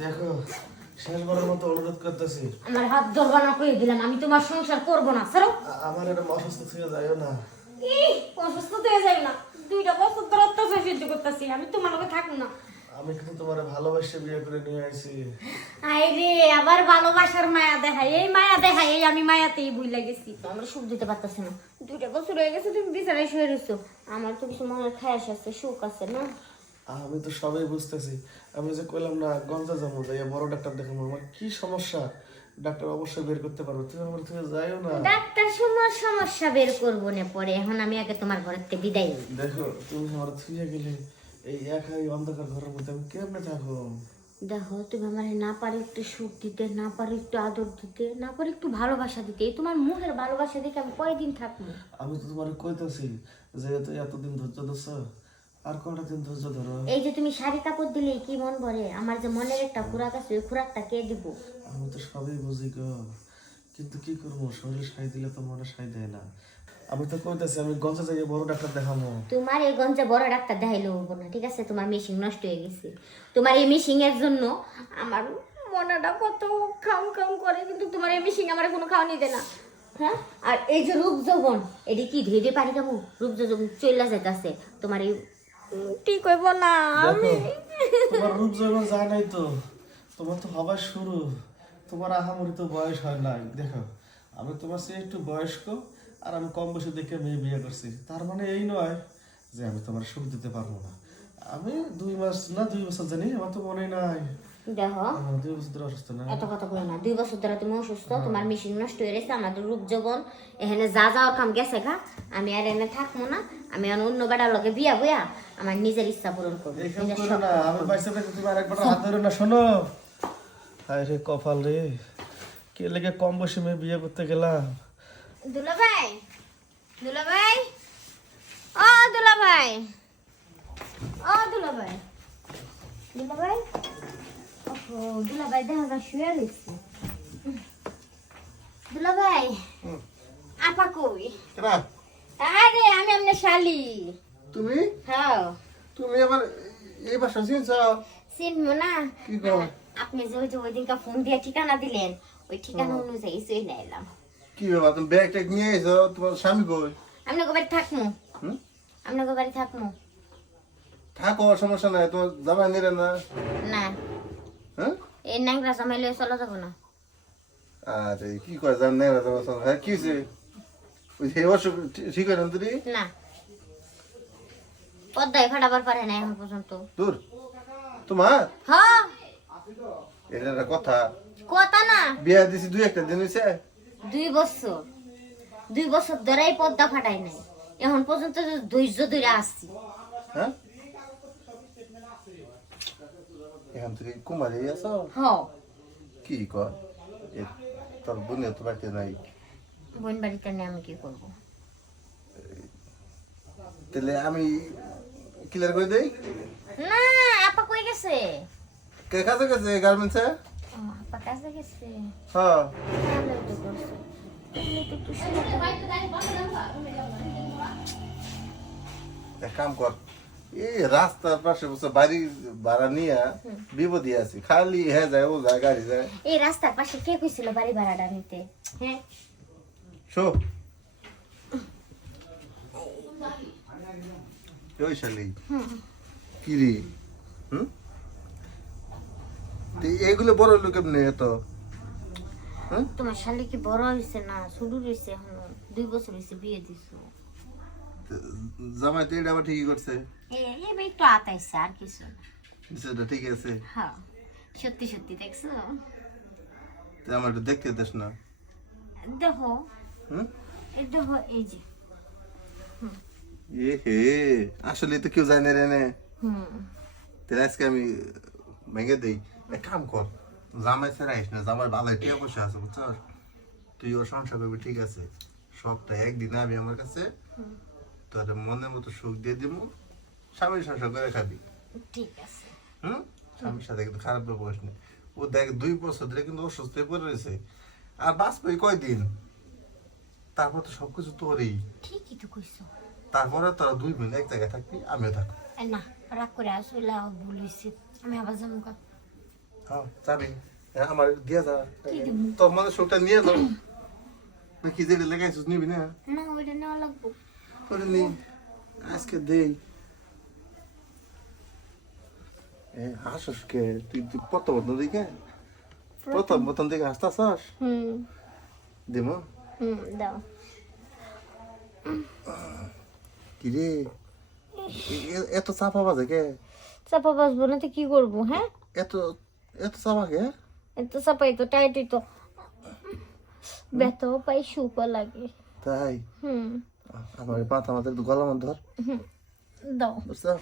দেখো শেষবারের মতো অনুরোধ করতেছি, আমার হাত ধরবা না কই দিলাম, আমি তোমার সংসার করব না সরো। আমার এটা অসুস্থ থেকে যাইও না। অসুস্থ হয়ে যাবে না, 2টা বছর ধরে অত্যাচার সহ্য করতেছি, আমি তোমার লগে থাকবো না। আমি কিন্তু তোমার ভালোবাসে বিয়ে করে নিয়ে আইছি। আই রে আবার ভালোবাসার মায়া দেখাই, এই মায়া দেখাই, এই আমি মায়াতেই ভুলে গেছি। আমরা সুখ দিতে পারতেছি না, 2টা বছর হয়ে গেছে তুমি বিছানায় শুয়ে রয়েছো, আমার তো কিছু মনে খায়াস আছে, সুখ আছে না। আমি তো সবই বুঝতেছি, আমি যে কইলাম না গঞ্জা যাবো যাই বড় ডাক্তার দেখাবো, আমার কি সমস্যা ডাক্তার অবশ্যই বের করতে পারবো, তুমি আমার থেকে যাইও না। ডাক্তার সমস্যা বের করবো না পরে, এখন আমি আগে তোমার ঘরের থেকে বিদায় নিই। দেখো তুমি আমার থুয়ে গেলে এই একাই অন্ধকার ঘরের মধ্যে আমি কেমনে থাকো? দেখো তুমি আমার না পারে একটু সুখ দিতে, না পারে একটু আদর দিতে, না পারে একটু ভালোবাসা দিতে, এই তোমার মুখের ভালোবাসা দেখে আমি কয়দিন থাকবো? আমি তো তোমার কইতেছি যে তুই এতদিন ধৈর্য ধরছ, আর কয়টা দিন ধৈর্য ধরো। এই যে তুমি শাড়ি কাপড় দিলে কি মন ভরে? আমার যে মনের একটা খুরাক আছে, ওই খুরাকটা কে দিব? আমি তো সবই বুঝি গো, কিন্তু কি করবো, শরীরে সাই দিলে তো মনে সাই দেয় না। আমি তো কইতেছি আমি গঞ্জা যাই বড় ডাক্তার দেখাবো। তোমার এই গঞ্জে বড় ডাক্তার দেখাইলে হবো না, ঠিক আছে? তোমার মেশিন নষ্ট হয়ে গেছে, তোমার এই মেশিন এর জন্য আমার মনটা কত খাম খাম করে, কিন্তু তোমার এই মেশিন আমার কোনো খাওয়া নিতে না। হ্যাঁ, আর এই যে রূপ যৌবন, এটি কি ধীরে পারি কেমন রূপ যৌবন চলে যাইতেছে তোমার এই, ঠিক হইব না। আমি তোমার রূপ যৌবন যায় নাই তো, তোমার তো হবার শুরু, তোমার আহামরি তো বয়স হয় নাই। দেখো আমি তোমার চেয়ে একটু বয়স্ক, আর আমি কম বয়সে দেখে মেয়ে বিয়ে করছি, তার মানে এই নয় যে আমি তোমার সুখ দিতে পারবো না। আমি 2 মাস না 2 বছর জানি, আমার তো মনে নাই। দেখো 2 বছর ধরে অসুস্থ না। এত কথা বলে না, 2 বছর ধরে তুমি অসুস্থ, তোমার মেশিন নষ্ট হয়ে গেছে, আমাদের রূপ যৌবন এখানে যা যাওয়ার কাম গেছে গা, আমি আর এনে থাকবো না, আমি অন্য বেটার লগে বিয়া বইয়া আমার নিজের ইচ্ছা পূরণ করবো। এখান করো না, আমি বাইসে থাকি, তুমি আরেকবার হাত ধরে না। শোনো, হায় রে কপাল রে, কে লেগে কম বয়সে মেয়ে বিয়ে করতে গেলাম। দুলাভাই, দুলাভাই, ও দুলাভাই, ও দুলাভাই, দুলাভাই, ওহো দুলাভাই দেখা যায় শুয়ে রয়েছে। দুলাভাই, আপা কই? কেনা আরে আমি আপনার শালি। তুমি হ্যাঁ, তুমি আবার এই বাসা চিনছ? চিনবো না? কি কও? আপনি যে ওই দিনকা ফোন দিয়ে ঠিকানা দিলেন, ওই ঠিকানা অনুযায়ী চলে এলাম। কি ব্যাপার, তুমি ব্যাগ ট্যাগ নিয়ে এসো, তোমার স্বামী কই? আপনাকে বাড়ি থাকবো, হুম? আপনাকে বাড়ি থাকবো থাকো, সমস্যা নাই, তোমার জামাই নিলে না? না, হ্যাঁ এই ন্যাংরা জামাইলে চলে যাবো না। আরে কি করে জান না তোমার, হ্যাঁ কি হয়েছে? ওই সেই অসুখ ঠিক হয় না তুমি? না, পদ্মায় ফাটাবার পারে না এখন পর্যন্ত। দূর তোমার হ্যাঁ, এটা একটা কথা। কথা না, বিয়া দিছি 2-1 দিন হয়েছে। 2 বছর ধরেই পদ্মা ফাটাই নাই, এখন পর্যন্ত ধৈর্য ধরে আসছি। হ্যাঁ এখন থেকে কুমারী আছো? হ, কি কর তোর বোনের তো বাড়িতে নাই, বোন বাড়িতে নিয়ে আমি কি করবো? তাহলে আমি ক্লিয়ার করে দেই। না, আপা কই গেছে? কে কাছে গেছে? গার্মেন্টসে। ও, আপা কাছে গেছে। হ্যাঁ ভালোই তো করছে। তুমি তো একটু শুনে এক কাম কর, এই রাস্তার পাশে বসে বাড়ি ভাড়া নিয়ে বিপদে আছি, খালি হ্যাঁ যায় ও যায় গাড়ি যায়। এই রাস্তার পাশে কে কইছিল বাড়ি ভাড়াটা নিতে? হ্যাঁ, শো ওই শালি কি রে, হুম এইগুলো বড় লোক কেমনে এত? হ্যাঁ তোমার শালি কি বড় হয়েছে না শুরু হয়েছে? এখন 2 বছর হয়েছে বিয়ে দিছো। জামাই তো এটা আবার ঠিকই করছে, এবার একটু আতাইছে আর কিছু না। বিষয়টা ঠিক আছে। হ্যাঁ, সত্যি সত্যি দেখছো? তো আমার একটু দেখতে দেস না। দেখো, হুম এই দেখো, এই যে। এ হে, আসলে তো কেউ যায় না রে নে। হুম, তাহলে আজকে আমি ভেঙে দেই। এক কাম কর, জামাই ছাড়া আইস না, জামাই ভালোই টিয়া পয়সা আছে বুঝছস, তুই ওর সংসার করবি, ঠিক আছে? সপ্তাহে একদিন আমি আমার কাছে তোর মনের মতো সুখ দিয়ে দিব, স্বামীর সংসার করে খাবি। ঠিক আছে। হুম স্বামীর সাথে কিন্তু খারাপ ব্যবহার নেই। ও দেখ 2 বছর ধরে কিন্তু অসুস্থ হয়ে পড়ে রয়েছে, আর বাঁচবে কয়দিন? তারপর তো সবকিছু তোরই। ঠিকই তো কইছো। তারপরে তোরা 2 বোন এক জায়গায় থাকবি, আমিও থাকবো। না, রাগ করে আসলে ভুল হয়েছে, আমি আবার যাবো। হ্যাঁ চাবি আমার দিয়া যা কি দিব? তোর মনে সুখটা নিয়ে যাও নাকি যেটা লেগাইছিস নিবি না না ওইটা নেওয়া লাগবো। করে নি আজকে দেই হাসস কে তুই তুই প্রথম দিকে প্রথম দিকে হাসতাছস দিম দাও। কি রে এত চাপা বাজে কে চাপা বাসবো না তো কি করবো? হ্যাঁ, এত এত চাপা কে এত চাপাই তো টাইটই তো ব্যথাও পাই, সুপা লাগে। তাই আমার মাথা মাথার গলা মন ধর দাও। বুঝছো